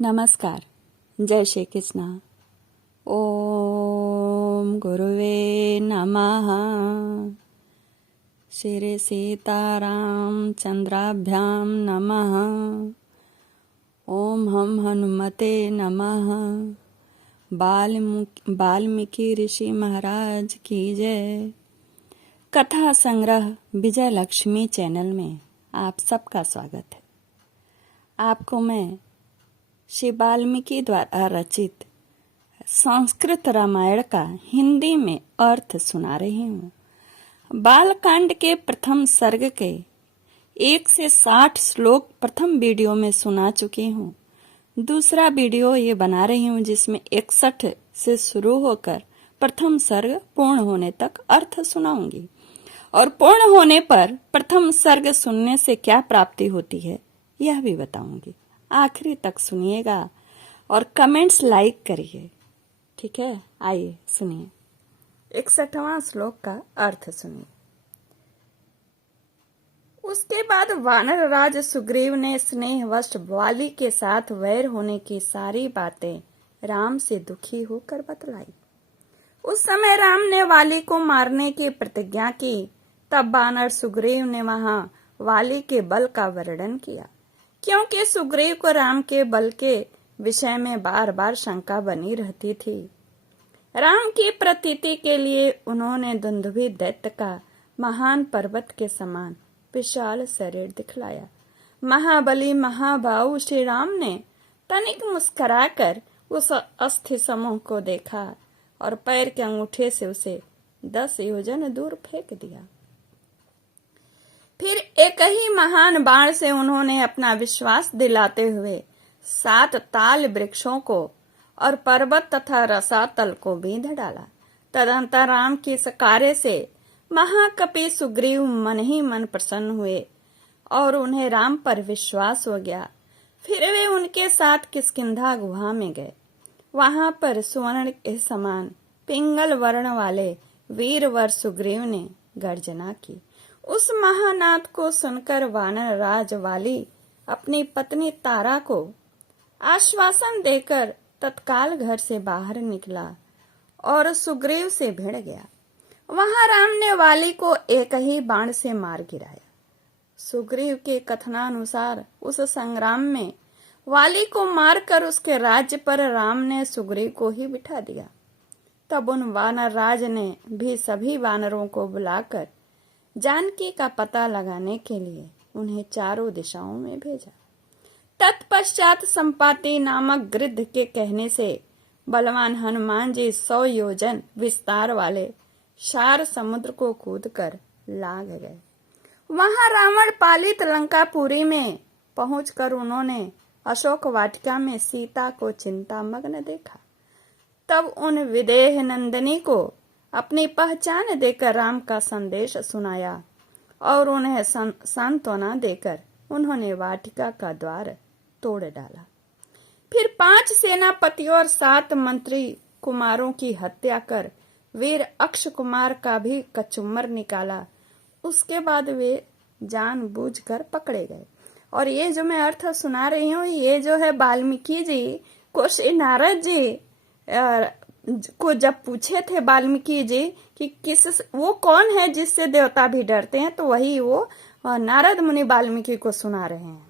नमस्कार. जय श्री कृष्ण. ओम गुरुवे नमः. श्री सीताराम चंद्राभ्यां नमः. ओम हम हनुमते नमः. वाल्मीकि ऋषि महाराज की जय. कथा संग्रह विजय लक्ष्मी चैनल में आप सबका स्वागत है. आपको मैं श्री वाल्मीकि द्वारा रचित संस्कृत रामायण का हिंदी में अर्थ सुना रही हूँ. बालकांड के प्रथम सर्ग के 1 से 60 श्लोक प्रथम वीडियो में सुना चुकी हूँ. दूसरा वीडियो ये बना रही हूँ जिसमें 61 से शुरू होकर प्रथम सर्ग पूर्ण होने तक अर्थ सुनाऊंगी और पूर्ण होने पर प्रथम सर्ग सुनने से क्या प्राप्ति होती है यह भी बताऊंगी. आखिरी तक सुनिएगा और कमेंट्स लाइक करिए. ठीक है, आइए सुनिए. 61वां श्लोक का अर्थ सुनिए. उसके बाद वानर राज सुग्रीव ने स्नेहवश वाली के साथ वैर होने की सारी बातें राम से दुखी होकर बतलाई. उस समय राम ने वाली को मारने की प्रतिज्ञा की. तब वानर सुग्रीव ने वहां वाली के बल का वर्णन किया, क्योंकि सुग्रीव को राम के बल के विषय में बार बार शंका बनी रहती थी. राम की प्रतीति के लिए उन्होंने दुंदुभि दैत्य का महान पर्वत के समान विशाल शरीर दिखलाया. महाबली महाबाहु श्री राम ने तनिक मुस्कुराकर उस अस्थि समूह को देखा और पैर के अंगूठे से उसे 10 योजन दूर फेंक दिया. फिर एक ही महान बाण से उन्होंने अपना विश्वास दिलाते हुए 7 ताल वृक्षों को और पर्वत तथा रसातल को बींध डाला. तदंतर राम की इस कार्य से महाकपि सुग्रीव मन ही मन प्रसन्न हुए और उन्हें राम पर विश्वास हो गया. फिर वे उनके साथ किष्किंधा गुहा में गए. वहां पर सुवर्ण के समान पिंगल वर्ण वाले वीरवर सुग्रीव ने गर्जना की. उस महानाद को सुनकर वानर राज वाली अपनी पत्नी तारा को आश्वासन देकर तत्काल घर से बाहर निकला और सुग्रीव से भिड़ गया. वहां राम ने वाली को एक ही बाण से मार गिराया. सुग्रीव के कथनानुसार उस संग्राम में वाली को मारकर उसके राज्य पर राम ने सुग्रीव को ही बिठा दिया. तब उन वानर राज ने भी सभी वानरों को बुलाकर जानकी का पता लगाने के लिए उन्हें चारों दिशाओं में भेजा. तत्पश्चात संपाति नामक गिद्ध के कहने से बलवान हनुमान जी 100 योजन विस्तार वाले क्षार समुद्र को कूदकर लाग गए. वहां रावण पालित लंकापुरी में पहुंचकर उन्होंने अशोक वाटिका में सीता को चिंतामग्न देखा. तब उन विदेह नंदिनी को अपनी पहचान देकर राम का संदेश सुनाया और उन्हें सांत्वना देकर उन्होंने वाटिका का द्वार तोड़ डाला. फिर 5 सेनापतियों और 7 मंत्री कुमारों की हत्या कर वीर अक्ष कुमार का भी कचुम्बर निकाला. उसके बाद वे जानबूझकर पकड़े गए. और ये जो मैं अर्थ सुना रही हूँ ये जो है वाल्मीकि जी को श्री नारद जी को जब पूछे थे वाल्मीकि जी कि वो कौन है जिससे देवता भी डरते हैं, तो वही वो नारद मुनि वाल्मीकि को सुना रहे हैं.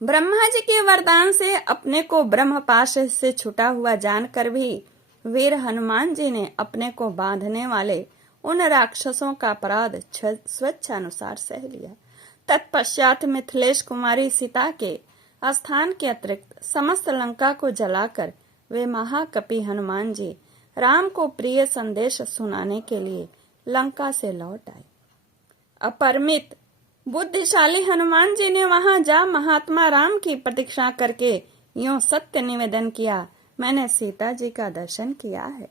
ब्रह्मा जी के वरदान से अपने को ब्रह्मपाश से छुटा हुआ जानकर भी वीर हनुमान जी ने अपने को बांधने वाले उन राक्षसों का अपराध स्वेच्छानुसार सह लिया. तत्पश्चात मिथिलेश कुमारी सीता के स्थान के अतिरिक्त समस्त लंका को जलाकर वे महाकपि हनुमान जी राम को प्रिय संदेश सुनाने के लिए लंका से लौट आए. अपरिमित बुद्धिशाली हनुमान जी ने वहां जा महात्मा राम की प्रतीक्षा करके यूं सत्य निवेदन किया, मैंने सीता जी का दर्शन किया है.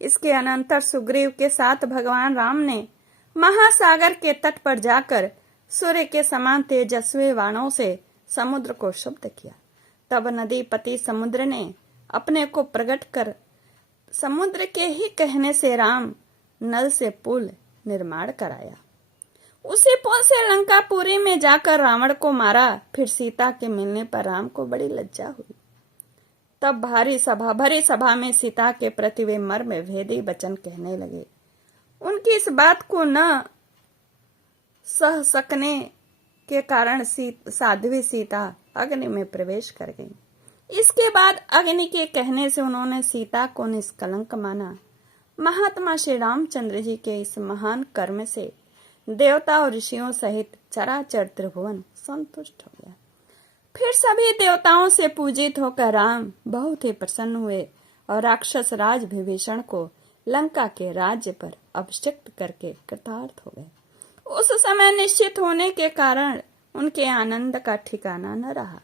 इसके अनंतर सुग्रीव के साथ भगवान राम ने महासागर के तट पर जाकर सूर्य के समान तेजस्वी बाणों से समुद्र को शुद्ध किया. तब नदीपति समुद्र ने अपने को प्रकट कर समुद्र के ही कहने से राम नल से पुल निर्माण कराया. उसी पुल से लंकापुरी में जाकर रावण को मारा। फिर सीता के मिलने पर राम को बड़ी लज्जा हुई। तब भरी सभा में सीता के प्रति वे मर्म भेदी वचन कहने लगे। उनकी इस बात को न सह सकने के कारण साध्वी सीता अग्नि में प्रवेश कर गई। इसके बाद अग्नि के कहने से उन्होंने सीता को निष्कलंक माना। महात्मा श्री रामचंद्र जी के इस महान कर्म से देवता और ऋषियों सहित चराचर त्रिभुवन संतुष्ट हो गया। फिर सभी देवताओं से पूजित होकर राम बहुत ही प्रसन्न हुए और राक्षस राज विभीषण को लंका के राज्य पर अभिषिक्त करके कृतार्थ हो गए। उस समय निश्चित होने के कारण उनके आनंद का ठिकाना न रहा।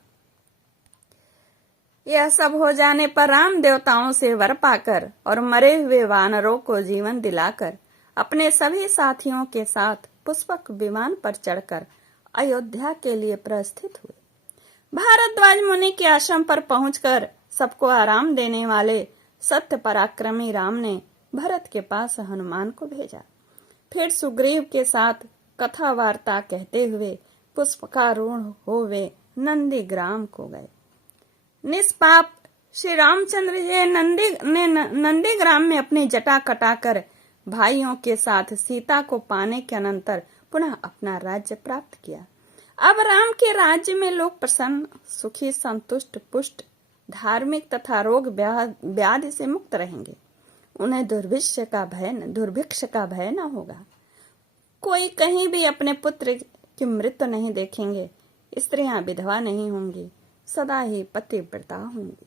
यह सब हो जाने पर राम देवताओं से वर पाकर और मरे हुए वानरों को जीवन दिलाकर अपने सभी साथियों के साथ पुष्पक विमान पर चढ़कर अयोध्या के लिए प्रस्थित हुए। भारद्वाज मुनि के आश्रम पर पहुंचकर सबको आराम देने वाले सत्य पराक्रमी राम ने भरत के पास हनुमान को भेजा। फिर सुग्रीव के साथ कथा वार्ता कहते हुए पुष्पकारूढ़ हो वे नंदी ग्राम को गए। निष्पाप श्री रामचंद्र जी नंदी ग्राम में अपनी जटा कटाकर भाइयों के साथ सीता को पाने के अनंतर पुनः अपना राज्य प्राप्त किया। अब राम के राज्य में लोग प्रसन्न, सुखी, संतुष्ट, पुष्ट, धार्मिक तथा रोग व्याधि से मुक्त रहेंगे। उन्हें दुर्भिक्ष का भय न होगा। कोई कहीं भी अपने पुत्र की मृत्यु नहीं देखेंगे। स्त्रियां विधवा नहीं होंगी, सदा ही पतिव्रता होंगी।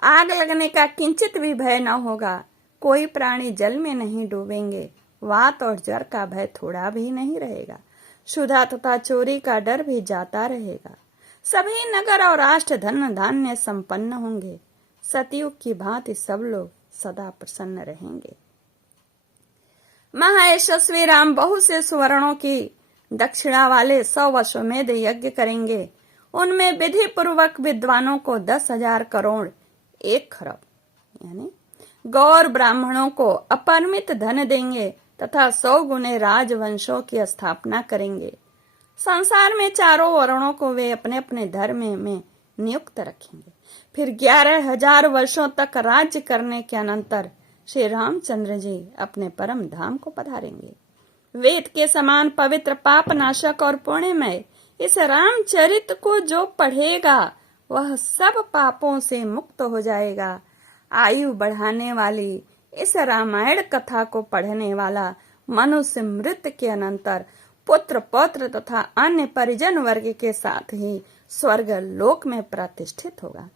आग लगने का किंचित भी भय न होगा। कोई प्राणी जल में नहीं डूबेंगे। वात और जर का भय थोड़ा भी नहीं रहेगा। क्षुधा तथा चोरी का डर भी जाता रहेगा। सभी नगर और राष्ट्र धन धान्य संपन्न होंगे। सतयुग की भांति सब लोग सदा प्रसन्न रहेंगे। महायशस्वी राम बहुत से सुवर्णों की दक्षिणा वाले 100 अश्वमेध यज्ञ करेंगे। उनमें विधि पूर्वक विद्वानों को 10,000 करोड़ 1 खरब यानी गौर ब्राह्मणों को अपरिमित धन देंगे तथा 100 गुने राजवंशों की स्थापना करेंगे। संसार में चारों वर्णों को वे अपने अपने धर्म में नियुक्त रखेंगे। फिर 11,000 वर्षों तक राज्य करने के अनंतर श्री रामचंद्र जी अपने परम धाम को पधारेंगे। वेद के समान पवित्र, पाप नाशक और पुण्यमय इस रामचरित को जो पढ़ेगा वह सब पापों से मुक्त हो जाएगा। आयु बढ़ाने वाली इस रामायण कथा को पढ़ने वाला मनुष्य मृत्यु के अनंतर पुत्र, पौत्र तथा अन्य परिजन वर्ग के साथ ही स्वर्ग लोक में प्रतिष्ठित होगा।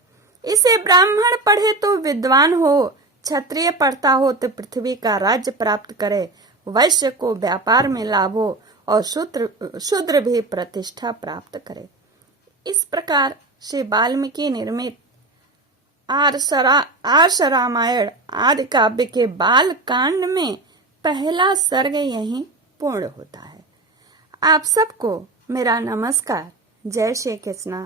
इसे ब्राह्मण पढ़े तो विद्वान हो, क्षत्रिय पढ़ता हो तो पृथ्वी का राज्य प्राप्त करे, वैश्य को व्यापार में लाभ हो और शूद्र भी प्रतिष्ठा प्राप्त करे। इस प्रकार श्री वाल्मीकि निर्मित आर्ष रामायण आदि काव्य के बाल कांड में पहला सर्ग यहीं पूर्ण होता है। आप सबको मेरा नमस्कार, जय श्री कृष्णा।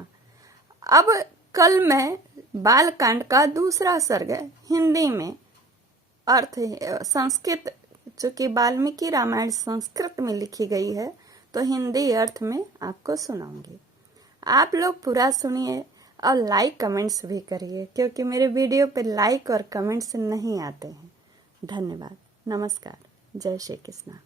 अब कल मैं बाल कांड का दूसरा सर्ग हिंदी में अर्थ संस्कृत, चूंकि वाल्मीकि रामायण संस्कृत में लिखी गई है तो हिंदी अर्थ में आपको सुनाऊंगी। आप लोग पूरा सुनिए और लाइक कमेंट्स भी करिए, क्योंकि मेरे वीडियो पे लाइक और कमेंट्स नहीं आते हैं। धन्यवाद, नमस्कार, जय श्री कृष्णा।